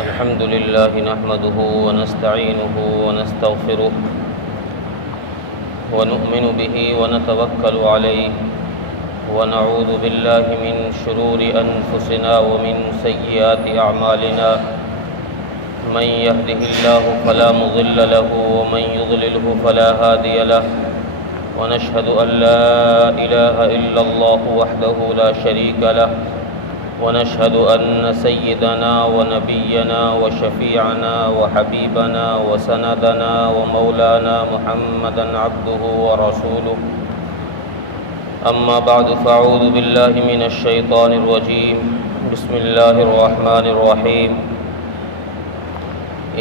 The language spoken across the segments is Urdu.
الحمد لله نحمده ونستعينه ونستغفره ونؤمن به ونتوكل عليه ونعوذ بالله من شرور أنفسنا ومن سيئات أعمالنا من يهده الله فلا مضل له ومن يضلله فلا هادي له ونشهد أن لا إله إلا الله وحده لا شريك له ونشهد أن سيدنا ونبينا وشفيعنا وحبيبنا وسندنا ومولانا محمدا عبده ورسوله أما بعد فأعوذ بالله من الشيطان الرجيم بسم الله الرحمن الرحيم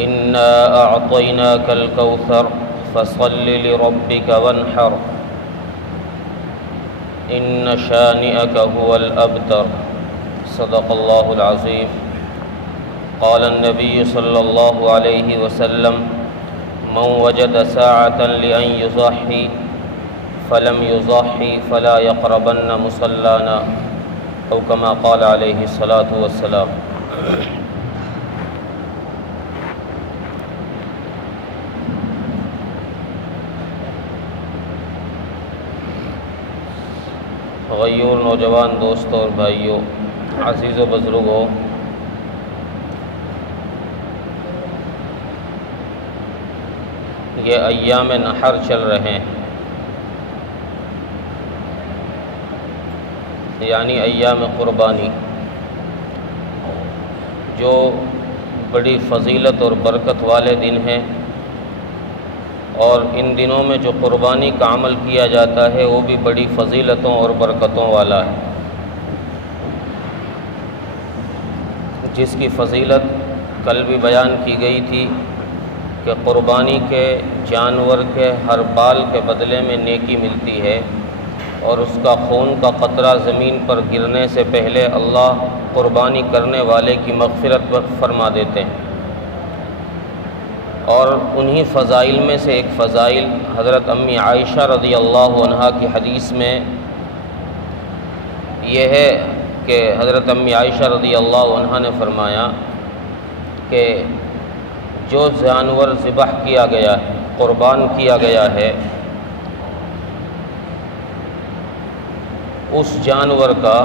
إنا أعطيناك الكوثر فصل لربك وانحر إن شانئك هو الأبتر صدق الله العظيم قال النبي صلى الله عليه وسلم من وجد ساعة لأن يضحي فلم يضحي فلا يقربن مصلانا أو كما قال عليه الصلاة والسلام۔ غیور نوجوان دوستوں اور بھائیوں، عزیز و بزرگوں، یہ ایام نحر چل رہے ہیں، یعنی ایام قربانی، جو بڑی فضیلت اور برکت والے دن ہیں، اور ان دنوں میں جو قربانی کا عمل کیا جاتا ہے وہ بھی بڑی فضیلتوں اور برکتوں والا ہے، جس کی فضیلت کل بھی بیان کی گئی تھی کہ قربانی کے جانور کے ہر بال کے بدلے میں نیکی ملتی ہے، اور اس کا خون کا قطرہ زمین پر گرنے سے پہلے اللہ قربانی کرنے والے کی مغفرت فرما دیتے ہیں۔ اور انہی فضائل میں سے ایک فضائل حضرت امی عائشہ رضی اللہ عنہا کی حدیث میں یہ ہے کہ حضرت امی عائشہ رضی اللہ عنہا نے فرمایا کہ جو جانور ذبح کیا گیا ہے، قربان کیا گیا ہے، اس جانور کا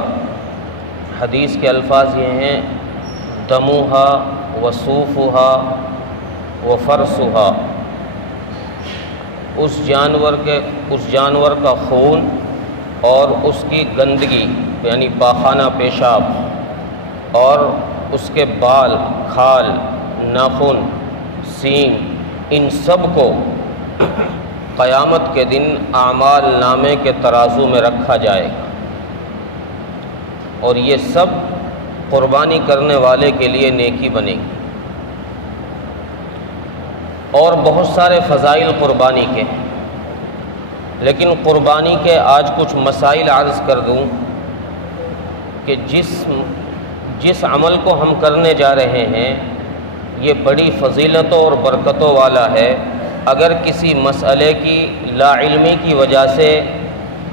حدیث کے الفاظ یہ ہیں دموہا وصوفہا وفرسہا، اس جانور کا خون اور اس کی گندگی یعنی پاخانہ پیشاب اور اس کے بال، کھال، ناخن، سینگ، ان سب کو قیامت کے دن اعمال نامے کے ترازو میں رکھا جائے گا، اور یہ سب قربانی کرنے والے کے لیے نیکی بنے گی۔ اور بہت سارے فضائل قربانی کے، لیکن قربانی کے آج کچھ مسائل عرض کر دوں کہ جس عمل کو ہم کرنے جا رہے ہیں یہ بڑی فضیلتوں اور برکتوں والا ہے، اگر کسی مسئلے کی لا علمی کی وجہ سے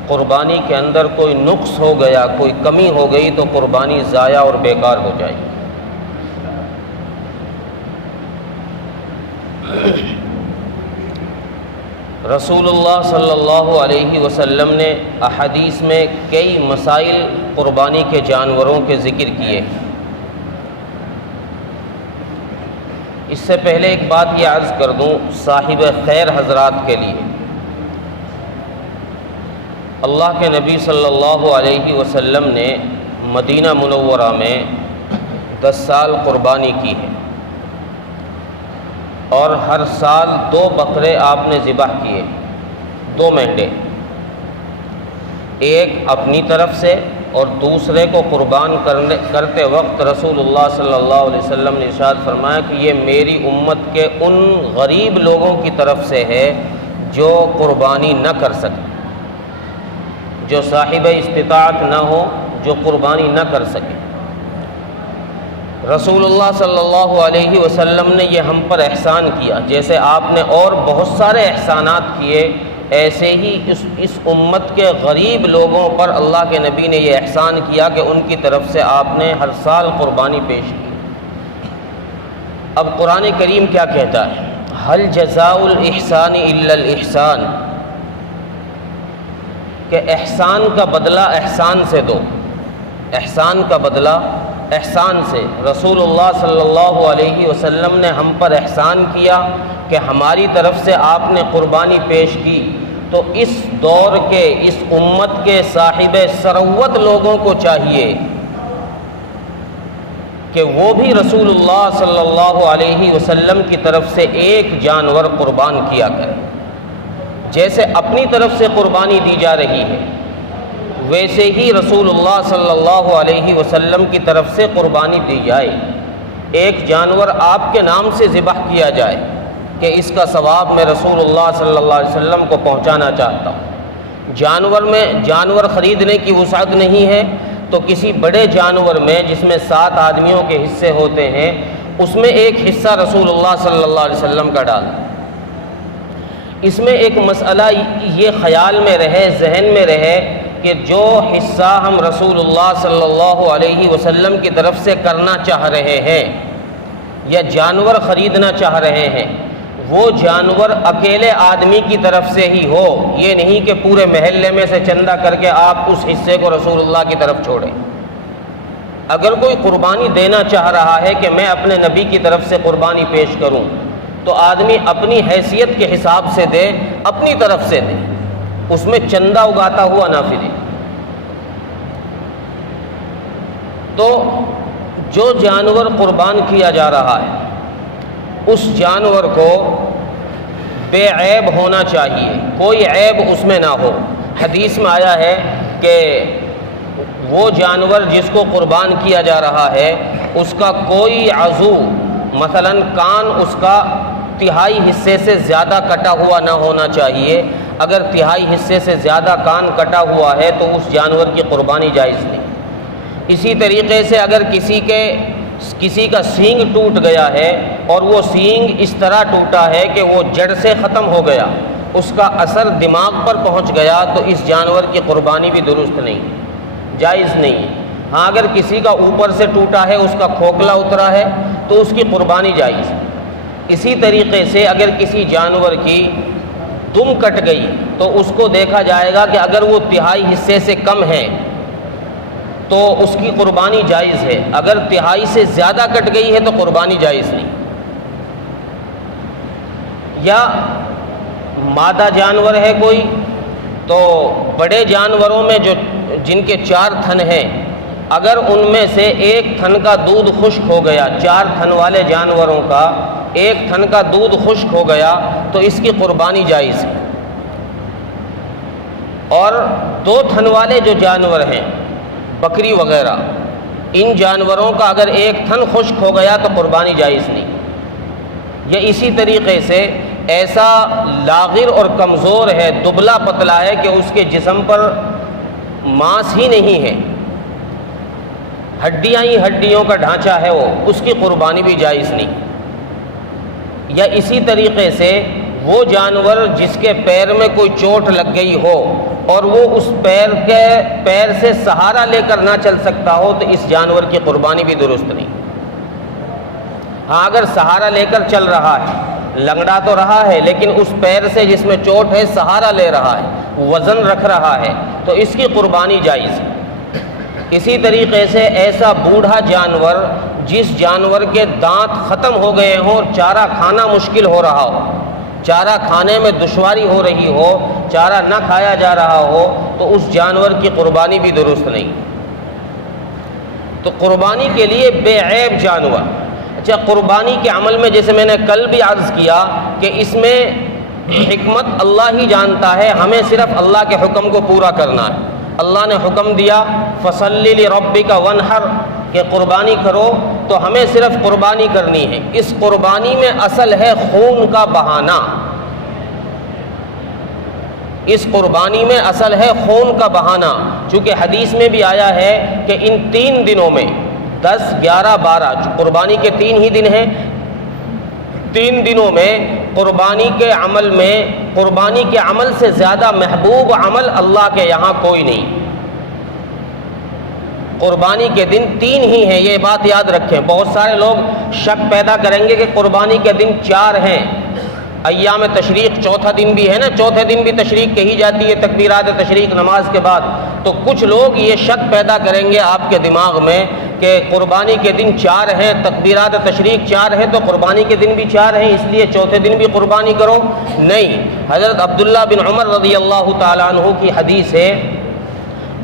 قربانی کے اندر کوئی نقص ہو گیا، کوئی کمی ہو گئی تو قربانی ضائع اور بیکار ہو جائے گی۔ رسول اللہ صلی اللہ علیہ وسلم نے احادیث میں کئی مسائل قربانی کے جانوروں کے ذکر کیے۔ اس سے پہلے ایک بات یہ عرض کر دوں صاحب خیر حضرات کے لیے، اللہ کے نبی صلی اللہ علیہ وسلم نے مدینہ منورہ میں 10 سال قربانی کی ہے، اور ہر سال 2 بکرے آپ نے ذبح کیے، 2 مینڈے، ایک اپنی طرف سے اور دوسرے کو قربان کرتے وقت رسول اللہ صلی اللہ علیہ وسلم نے ارشاد فرمایا کہ یہ میری امت کے ان غریب لوگوں کی طرف سے ہے جو قربانی نہ کر سکے، جو صاحب استطاعت نہ ہو، جو قربانی نہ کر سکے۔ رسول اللہ صلی اللہ علیہ وسلم نے یہ ہم پر احسان کیا، جیسے آپ نے اور بہت سارے احسانات کیے، ایسے ہی اس امت کے غریب لوگوں پر اللہ کے نبی نے یہ احسان کیا کہ ان کی طرف سے آپ نے ہر سال قربانی پیش کی۔ اب قرآن کریم کیا کہتا ہے؟ حل جزاء الاحسان الا الاحسان، کہ احسان کا بدلہ احسان سے دو، احسان کا بدلہ احسان سے۔ رسول اللہ صلی اللہ علیہ وسلم نے ہم پر احسان کیا کہ ہماری طرف سے آپ نے قربانی پیش کی، تو اس دور کے، اس امت کے صاحب ثروت لوگوں کو چاہیے کہ وہ بھی رسول اللہ صلی اللہ علیہ وسلم کی طرف سے ایک جانور قربان کیا کرے۔ جیسے اپنی طرف سے قربانی دی جا رہی ہے، ویسے ہی رسول اللہ صلی اللہ علیہ وسلم کی طرف سے قربانی دی جائے، ایک جانور آپ کے نام سے ذبح کیا جائے کہ اس کا ثواب میں رسول اللہ صلی اللہ علیہ وسلم کو پہنچانا چاہتا ہوں۔ جانور خریدنے کی وسعت نہیں ہے تو کسی بڑے جانور میں، جس میں 7 آدمیوں کے حصے ہوتے ہیں، اس میں ایک حصہ رسول اللہ صلی اللہ علیہ وسلم کا ڈال۔ اس میں ایک مسئلہ یہ خیال میں رہے، ذہن میں رہے کہ جو حصہ ہم رسول اللہ صلی اللہ علیہ وسلم کی طرف سے کرنا چاہ رہے ہیں یا جانور خریدنا چاہ رہے ہیں، وہ جانور اکیلے آدمی کی طرف سے ہی ہو، یہ نہیں کہ پورے محلے میں سے چندہ کر کے آپ اس حصے کو رسول اللہ کی طرف چھوڑیں۔ اگر کوئی قربانی دینا چاہ رہا ہے کہ میں اپنے نبی کی طرف سے قربانی پیش کروں، تو آدمی اپنی حیثیت کے حساب سے دے، اپنی طرف سے دے، اس میں چندہ اگاتا ہوا نہ پھرے۔ تو جو جانور قربان کیا جا رہا ہے، اس جانور کو بے عیب ہونا چاہیے، کوئی عیب اس میں نہ ہو۔ حدیث میں آیا ہے کہ وہ جانور جس کو قربان کیا جا رہا ہے، اس کا کوئی عضو، مثلا کان اس کا تہائی حصے سے زیادہ کٹا ہوا نہ ہونا چاہیے۔ اگر تہائی حصے سے زیادہ کان کٹا ہوا ہے تو اس جانور کی قربانی جائز نہیں۔ اسی طریقے سے اگر کسی کا سینگ ٹوٹ گیا ہے اور وہ سینگ اس طرح ٹوٹا ہے کہ وہ جڑ سے ختم ہو گیا، اس کا اثر دماغ پر پہنچ گیا، تو اس جانور کی قربانی بھی درست نہیں، جائز نہیں۔ ہاں اگر کسی کا اوپر سے ٹوٹا ہے، اس کا کھوکھلا اترا ہے، تو اس کی قربانی جائز۔ اسی طریقے سے اگر کسی جانور کی دم کٹ گئی تو اس کو دیکھا جائے گا کہ اگر وہ تہائی حصے سے کم ہے تو اس کی قربانی جائز ہے، اگر تہائی سے زیادہ کٹ گئی ہے تو قربانی جائز نہیں۔ یا مادہ جانور ہے کوئی، تو بڑے جانوروں میں جن کے 4 تھن ہیں، اگر ان میں سے ایک تھن کا دودھ خشک ہو گیا، 4 تھن والے جانوروں کا ایک تھن کا دودھ خشک ہو گیا تو اس کی قربانی جائز ہے۔ اور 2 تھن والے جو جانور ہیں، بکری وغیرہ، ان جانوروں کا اگر ایک تھن خشک ہو گیا تو قربانی جائز نہیں۔ یا اسی طریقے سے ایسا لاغر اور کمزور ہے، دبلا پتلا ہے کہ اس کے جسم پر ماس ہی نہیں ہے، ہڈیاں ہی ہڈیوں کا ڈھانچہ ہے، وہ اس کی قربانی بھی جائز نہیں۔ یا اسی طریقے سے وہ جانور جس کے پیر میں کوئی چوٹ لگ گئی ہو اور وہ اس پیر سے سہارا لے کر نہ چل سکتا ہو، تو اس جانور کی قربانی بھی درست نہیں۔ ہاں اگر سہارا لے کر چل رہا ہے، لنگڑا تو رہا ہے لیکن اس پیر سے جس میں چوٹ ہے سہارا لے رہا ہے، وزن رکھ رہا ہے، تو اس کی قربانی جائز ہے۔ اسی طریقے سے ایسا بوڑھا جانور جس جانور کے دانت ختم ہو گئے ہوں اور چارہ کھانا مشکل ہو رہا ہو، چارہ کھانے میں دشواری ہو رہی ہو، چارہ نہ کھایا جا رہا ہو، تو اس جانور کی قربانی بھی درست نہیں۔ تو قربانی کے لیے بے عیب جانور۔ اچھا، قربانی کے عمل میں جیسے میں نے کل بھی عرض کیا کہ اس میں حکمت اللہ ہی جانتا ہے، ہمیں صرف اللہ کے حکم کو پورا کرنا ہے۔ اللہ نے حکم دیا فَصَلِّ لِرَبِّكَ وَانْحَرْ، کہ قربانی کرو، تو ہمیں صرف قربانی کرنی ہے۔ اس قربانی میں اصل ہے خون کا بہانا، اس قربانی میں اصل ہے خون کا بہانا، چونکہ حدیث میں بھی آیا ہے کہ ان 3 دنوں میں 10، 11، 12 قربانی کے 3 ہی دن ہیں، 3 دنوں میں قربانی کے عمل سے زیادہ محبوب عمل اللہ کے یہاں کوئی نہیں۔ قربانی کے دن 3 ہی ہیں، یہ بات یاد رکھیں۔ بہت سارے لوگ شک پیدا کریں گے کہ قربانی کے دن 4 ہیں، ایام تشریق چوتھا دن بھی ہے نا، چوتھے دن بھی تشریق کہی جاتی ہے تکبیرات تشریق نماز کے بعد، تو کچھ لوگ یہ شک پیدا کریں گے آپ کے دماغ میں کہ قربانی کے دن 4 ہیں، تکبیرات تشریق 4 ہیں تو قربانی کے دن بھی 4 ہیں، اس لیے چوتھے دن بھی قربانی کرو۔ نہیں، حضرت عبداللہ بن عمر رضی اللہ تعالیٰ عنہ کی حدیث ہے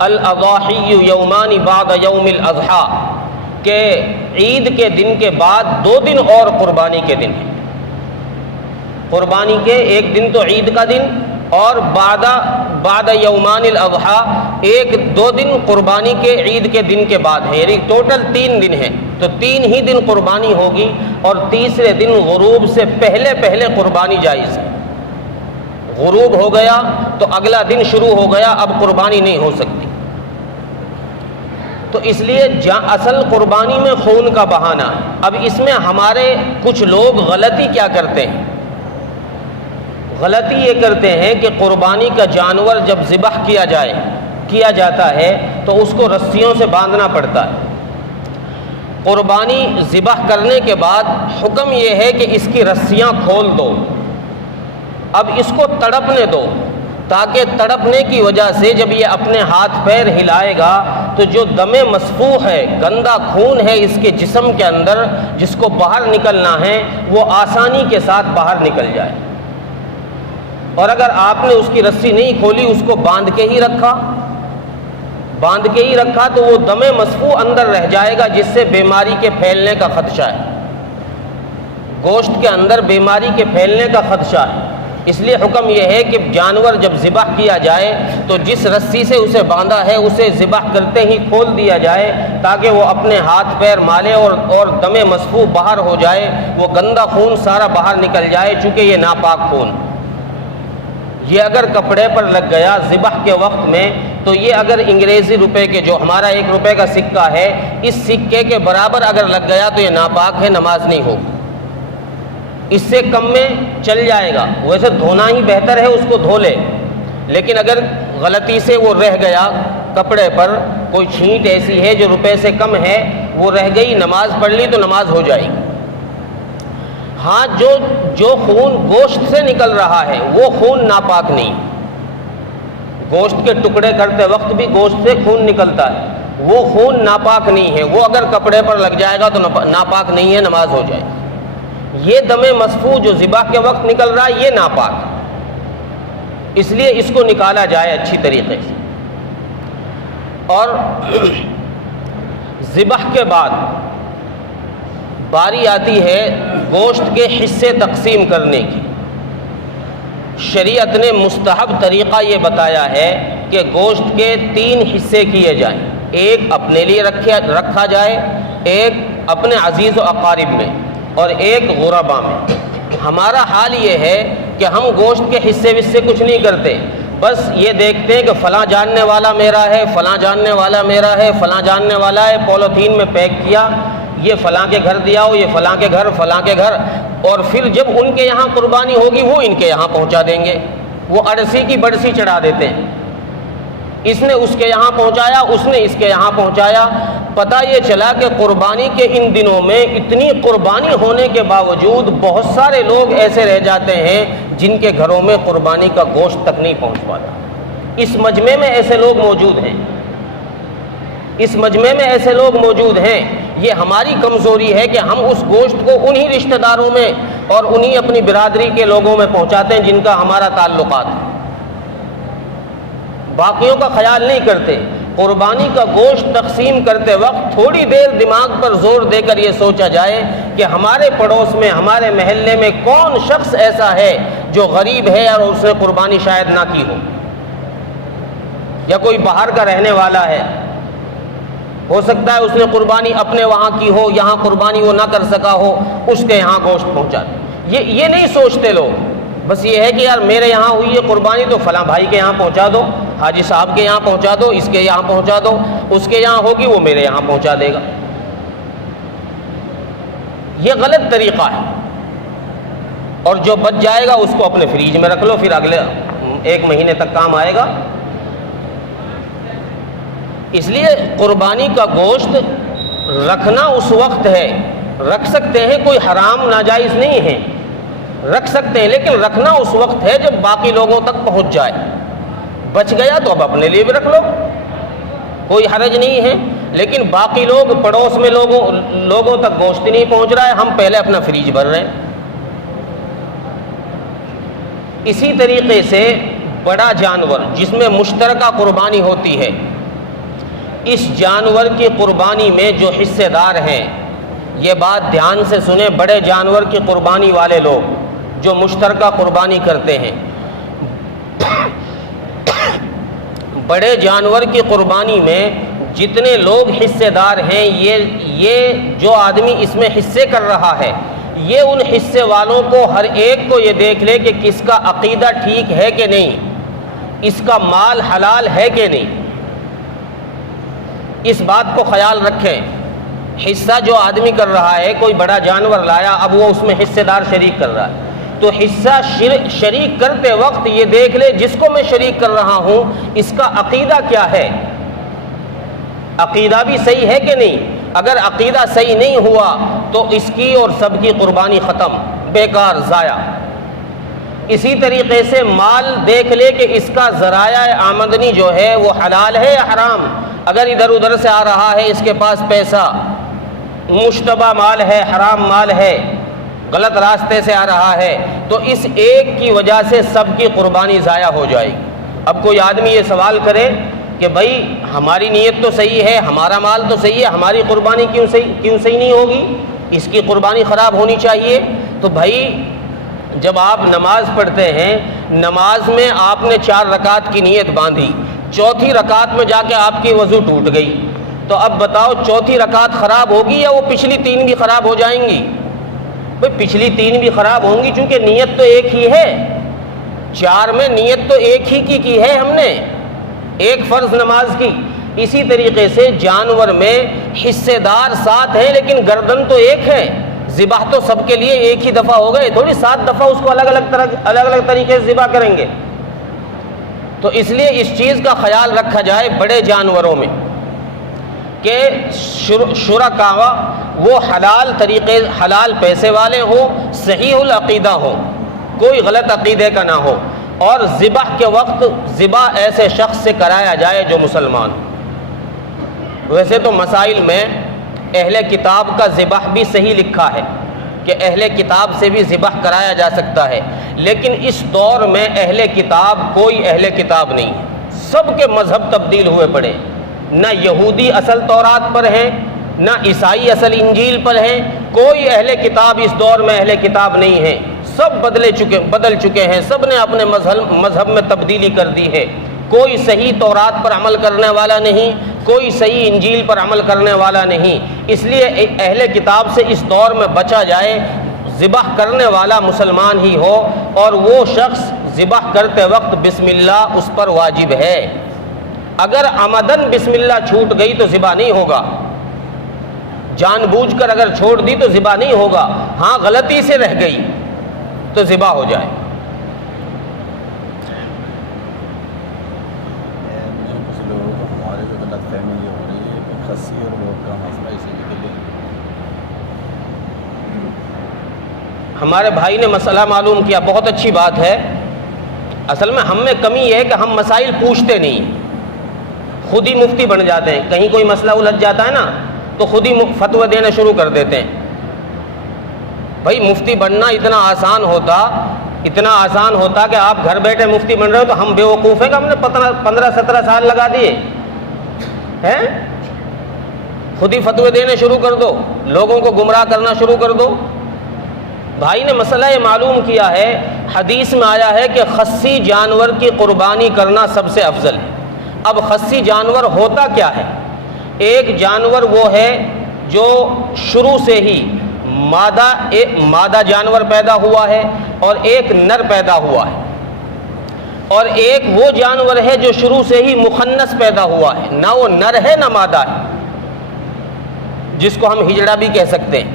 الاضاحی یومان بعد یوم الاضحیٰ، کہ عید کے دن کے بعد 2 دن اور قربانی کے دن ہیں۔ قربانی کے ایک دن تو عید کا دن، اور بعد یومان الاضحیٰ 2 دن قربانی کے عید کے دن کے بعد ہے، یعنی ٹوٹل 3 دن ہیں، تو 3 ہی دن قربانی ہوگی، اور تیسرے دن غروب سے پہلے قربانی جائز ہے۔ غروب ہو گیا تو اگلا دن شروع ہو گیا، اب قربانی نہیں ہو سکتی۔ تو اس لیے اصل قربانی میں خون کا بہانہ ہے۔ اب اس میں ہمارے کچھ لوگ غلطی کیا کرتے ہیں، غلطی یہ کرتے ہیں کہ قربانی کا جانور جب ذبح کیا جاتا ہے تو اس کو رسیوں سے باندھنا پڑتا ہے۔ قربانی ذبح کرنے کے بعد حکم یہ ہے کہ اس کی رسیاں کھول دو، اب اس کو تڑپنے دو، تاکہ تڑپنے کی وجہ سے جب یہ اپنے ہاتھ پیر ہلائے گا تو جو دم مسفوح ہے، گندا خون ہے اس کے جسم کے اندر، جس کو باہر نکلنا ہے، وہ آسانی کے ساتھ باہر نکل جائے۔ اور اگر آپ نے اس کی رسی نہیں کھولی، اس کو باندھ کے ہی رکھا تو وہ دم مسفوح اندر رہ جائے گا، جس سے بیماری کے پھیلنے کا خدشہ ہے، گوشت کے اندر بیماری کے پھیلنے کا خدشہ ہے۔ اس لیے حکم یہ ہے کہ جانور جب ذبح کیا جائے تو جس رسی سے اسے باندھا ہے اسے ذبح کرتے ہی کھول دیا جائے، تاکہ وہ اپنے ہاتھ پیر مالے اور دم مسفوح باہر ہو جائے، وہ گندا خون سارا باہر نکل جائے، چونکہ یہ ناپاک خون۔ یہ اگر کپڑے پر لگ گیا ذبح کے وقت میں تو یہ اگر انگریزی روپے کے، جو ہمارا 1 روپے کا سکہ ہے، اس سکے کے برابر اگر لگ گیا تو یہ ناپاک ہے، نماز نہیں ہوگی۔ اس سے کم میں چل جائے گا، ویسے دھونا ہی بہتر ہے، اس کو دھو لے، لیکن اگر غلطی سے وہ رہ گیا کپڑے پر، کوئی چھینٹ ایسی ہے جو روپے سے کم ہے، وہ رہ گئی، نماز پڑھ لی تو نماز ہو جائے گی۔ ہاں، جو خون گوشت سے نکل رہا ہے وہ خون ناپاک نہیں، گوشت کے ٹکڑے کرتے وقت بھی گوشت سے خون نکلتا ہے، وہ خون ناپاک نہیں ہے، وہ اگر کپڑے پر لگ جائے گا تو ناپاک نہیں ہے، نماز ہو جائے گی۔ یہ دم مسفوح جو ذبح کے وقت نکل رہا ہے یہ ناپاک ہے، اس لیے اس کو نکالا جائے اچھی طریقے سے۔ اور ذبح کے بعد باری آتی ہے گوشت کے حصے تقسیم کرنے کی۔ شریعت نے مستحب طریقہ یہ بتایا ہے کہ گوشت کے 3 حصے کیے جائیں، ایک اپنے لیے رکھا جائے، ایک اپنے عزیز و اقارب میں، اور ایک غربا میں۔ ہمارا حال یہ ہے کہ ہم گوشت کے حصے وصے کچھ نہیں کرتے، بس یہ دیکھتے ہیں کہ فلاں جاننے والا میرا ہے، فلاں جاننے والا میرا ہے، فلاں جاننے والا ہے، پولیتھین میں پیک کیا، یہ فلاں کے گھر دیا ہو، یہ فلاں کے گھر، فلاں کے گھر، اور پھر جب ان کے یہاں قربانی ہوگی وہ ان کے یہاں پہنچا دیں گے، وہ اڑسی کی بڑسی چڑھا دیتے ہیں، اس نے اس کے یہاں پہنچایا، اس نے اس کے یہاں پہنچایا۔ پتہ یہ چلا کہ قربانی کے ان دنوں میں اتنی قربانی ہونے کے باوجود بہت سارے لوگ ایسے رہ جاتے ہیں جن کے گھروں میں قربانی کا گوشت تک نہیں پہنچ پاتا۔ اس مجمع میں ایسے لوگ موجود ہیں، اس مجمع میں ایسے لوگ موجود ہیں۔ یہ ہماری کمزوری ہے کہ ہم اس گوشت کو انہی رشتہ داروں میں اور انہی اپنی برادری کے لوگوں میں پہنچاتے ہیں جن کا ہمارا تعلقات ہے، باقیوں کا خیال نہیں کرتے۔ قربانی کا گوشت تقسیم کرتے وقت تھوڑی دیر دماغ پر زور دے کر یہ سوچا جائے کہ ہمارے پڑوس میں، ہمارے محلے میں کون شخص ایسا ہے جو غریب ہے اور اس نے قربانی شاید نہ کی ہو، یا کوئی باہر کا رہنے والا ہے، ہو سکتا ہے اس نے قربانی اپنے وہاں کی ہو، یہاں قربانی وہ نہ کر سکا ہو، اس کے یہاں گوشت پہنچا دے۔ یہ نہیں سوچتے لوگ، بس یہ ہے کہ یار میرے یہاں ہوئی ہے قربانی تو فلاں بھائی کے یہاں پہنچا دو، حاجی صاحب کے یہاں پہنچا دو، اس کے یہاں پہنچا دو، اس کے یہاں ہوگی وہ میرے یہاں پہنچا دے گا۔ یہ غلط طریقہ ہے، اور جو بچ جائے گا اس کو اپنے فریج میں رکھ لو، پھر اگلے 1 مہینے تک کام آئے گا۔ اس لیے قربانی کا گوشت رکھنا اس وقت ہے، رکھ سکتے ہیں، کوئی حرام ناجائز نہیں ہے، رکھ سکتے ہیں، لیکن رکھنا اس وقت ہے جب باقی لوگوں تک پہنچ جائے۔ بچ گیا تو اب اپنے لیے بھی رکھ لو، کوئی حرج نہیں ہے، لیکن باقی لوگ پڑوس میں لوگوں تک گوشت نہیں پہنچ رہا ہے، ہم پہلے اپنا فریج بھر رہے ہیں۔ اسی طریقے سے بڑا جانور جس میں مشترکہ قربانی ہوتی ہے، اس جانور کی قربانی میں جو حصے دار ہیں، یہ بات دھیان سے سنیں، بڑے جانور کی قربانی والے لوگ جو مشترکہ قربانی کرتے ہیں، بڑے جانور کی قربانی میں جتنے لوگ حصے دار ہیں، یہ جو آدمی اس میں حصے کر رہا ہے، یہ ان حصے والوں کو ہر ایک کو یہ دیکھ لے کہ کس کا عقیدہ ٹھیک ہے کہ نہیں، اس کا مال حلال ہے کہ نہیں، اس بات کو خیال رکھیں۔ حصہ جو آدمی کر رہا ہے، کوئی بڑا جانور لایا، اب وہ اس میں حصے دار شریک کر رہا ہے، تو حصہ شریک کرتے وقت یہ دیکھ لے جس کو میں شریک کر رہا ہوں اس کا عقیدہ کیا ہے، عقیدہ بھی صحیح ہے کہ نہیں۔ اگر عقیدہ صحیح نہیں ہوا تو اس کی اور سب کی قربانی ختم، بیکار، ضائع۔ اسی طریقے سے مال دیکھ لے کہ اس کا ذرائع آمدنی جو ہے وہ حلال ہے یا حرام۔ اگر ادھر ادھر سے آ رہا ہے، اس کے پاس پیسہ مشتبہ مال ہے، حرام مال ہے، غلط راستے سے آ رہا ہے، تو اس ایک کی وجہ سے سب کی قربانی ضائع ہو جائے گی۔ اب کوئی آدمی یہ سوال کرے کہ بھائی ہماری نیت تو صحیح ہے، ہمارا مال تو صحیح ہے، ہماری قربانی کیوں صحیح نہیں ہوگی، اس کی قربانی خراب ہونی چاہیے۔ تو بھائی جب آپ نماز پڑھتے ہیں، نماز میں آپ نے 4 رکعت کی نیت باندھی، چوتھی رکعت میں جا کے آپ کی وضو ٹوٹ گئی، تو اب بتاؤ چوتھی رکعت خراب ہوگی یا وہ پچھلی 3 بھی خراب ہو جائیں گی؟ بھائی پچھلی 3 بھی خراب ہوں گی، چونکہ نیت تو ایک ہی ہے، 4 میں نیت تو ایک ہی کی ہے ہم نے، ایک فرض نماز کی۔ اسی طریقے سے جانور میں حصے دار 7 ہیں لیکن گردن تو ایک ہے، ذبح تو سب کے لیے ایک ہی دفعہ ہو گئے، تھوڑی 7 دفعہ اس کو الگ الگ طریقے سے ذبح کریں گے۔ تو اس لیے اس چیز کا خیال رکھا جائے بڑے جانوروں میں کہ شرکا وہ حلال پیسے والے ہوں، صحیح العقیدہ ہوں، کوئی غلط عقیدے کا نہ ہو، اور ذبح کے وقت ذبح ایسے شخص سے کرایا جائے جو مسلمان ہو۔ ویسے تو مسائل میں اہل کتاب کا ذبح بھی صحیح لکھا ہے کہ اہل کتاب سے بھی ذبح کرایا جا سکتا ہے، لیکن اس دور میں اہل کتاب کوئی اہل کتاب نہیں ہے، سب کے مذہب تبدیل ہوئے پڑے، نہ یہودی اصل تورات پر ہیں، نہ عیسائی اصل انجیل پر ہیں، کوئی اہل کتاب اس دور میں اہل کتاب نہیں ہے، سب بدل چکے ہیں، سب نے اپنے مذہب میں تبدیلی کر دی ہے، کوئی صحیح تورات پر عمل کرنے والا نہیں، کوئی صحیح انجیل پر عمل کرنے والا نہیں۔ اس لیے اہل کتاب سے اس دور میں بچا جائے، ذبح کرنے والا مسلمان ہی ہو، اور وہ شخص ذبح کرتے وقت بسم اللہ اس پر واجب ہے۔ اگر عمدن بسم اللہ چھوٹ گئی تو ذبح نہیں ہوگا، جان بوجھ کر اگر چھوڑ دی تو ذبح نہیں ہوگا، ہاں غلطی سے رہ گئی تو ذبح ہو جائے۔ ہمارے بھائی نے مسئلہ معلوم کیا، بہت اچھی بات ہے۔ اصل میں ہم میں کمی یہ ہے کہ ہم مسائل پوچھتے نہیں، خود ہی مفتی بن جاتے ہیں، کہیں کوئی مسئلہ الجھ جاتا ہے نا تو خود ہی فتویٰ دینا شروع کر دیتے ہیں۔ بھائی مفتی بننا اتنا آسان ہوتا کہ آپ گھر بیٹھے مفتی بن رہے ہو، تو ہم بیوقوف ہیں کہ ہم نے 15-17 سال لگا دیے ہیں؟ خود ہی فتوے دینے شروع کر دو، لوگوں کو گمراہ کرنا شروع کر دو۔ بھائی نے مسئلہ یہ معلوم کیا ہے، حدیث میں آیا ہے کہ خصی جانور کی قربانی کرنا سب سے افضل ہے۔ اب خصی جانور ہوتا کیا ہے؟ ایک جانور وہ ہے جو شروع سے ہی مادہ جانور پیدا ہوا ہے اور ایک نر پیدا ہوا ہے، اور ایک وہ جانور ہے جو شروع سے ہی مخنث پیدا ہوا ہے، نہ وہ نر ہے نہ مادہ ہے، جس کو ہم ہجڑا بھی کہہ سکتے ہیں۔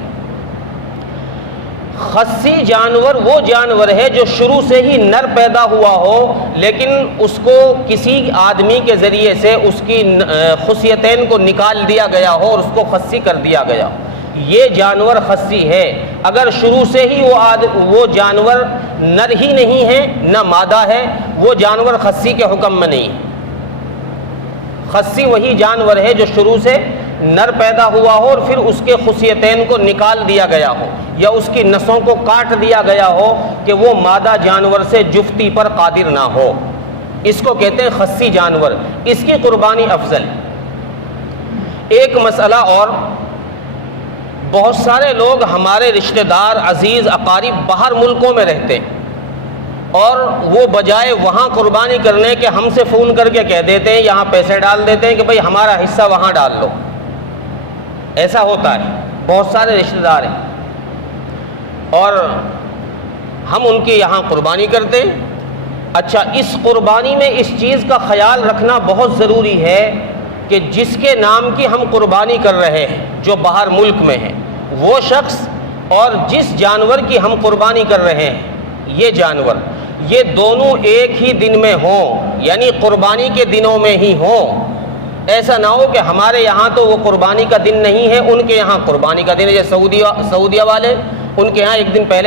خصی جانور وہ جانور ہے جو شروع سے ہی نر پیدا ہوا ہو، لیکن اس کو کسی آدمی کے ذریعے سے اس کی خصیتین کو نکال دیا گیا ہو اور اس کو خصی کر دیا گیا ہو، یہ جانور خصی ہے۔ اگر شروع سے ہی وہ جانور نر ہی نہیں ہے، نہ مادہ ہے، وہ جانور خصی کے حکم میں نہیں ہے۔ خصی وہی جانور ہے جو شروع سے نر پیدا ہوا ہو اور پھر اس کے خصیتین کو نکال دیا گیا ہو یا اس کی نسوں کو کاٹ دیا گیا ہو کہ وہ مادہ جانور سے جفتی پر قادر نہ ہو، اس کو کہتے ہیں خصی جانور، اس کی قربانی افضل۔ ایک مسئلہ اور، بہت سارے لوگ ہمارے رشتہ دار، عزیز، اقارب باہر ملکوں میں رہتے ہیں اور وہ بجائے وہاں قربانی کرنے کے ہم سے فون کر کے کہہ دیتے ہیں، یہاں پیسے ڈال دیتے ہیں کہ بھئی ہمارا حصہ وہاں ڈال لو۔ ایسا ہوتا ہے، بہت سارے رشتہ دار ہیں اور ہم ان کی یہاں قربانی کرتے ہیں۔ اچھا، اس قربانی میں اس چیز کا خیال رکھنا بہت ضروری ہے کہ جس کے نام کی ہم قربانی کر رہے ہیں، جو باہر ملک میں ہے، وہ شخص اور جس جانور کی ہم قربانی کر رہے ہیں، یہ جانور، یہ دونوں ایک ہی دن میں ہوں، یعنی قربانی کے دنوں میں ہی ہوں۔ ایسا نہ ہو کہ ہمارے یہاں تو وہ قربانی کا دن نہیں ہے، ان کے یہاں قربانی کا دن ہے۔ جیسے سعودیہ والے، ان کے یہاں ایک دن پہلے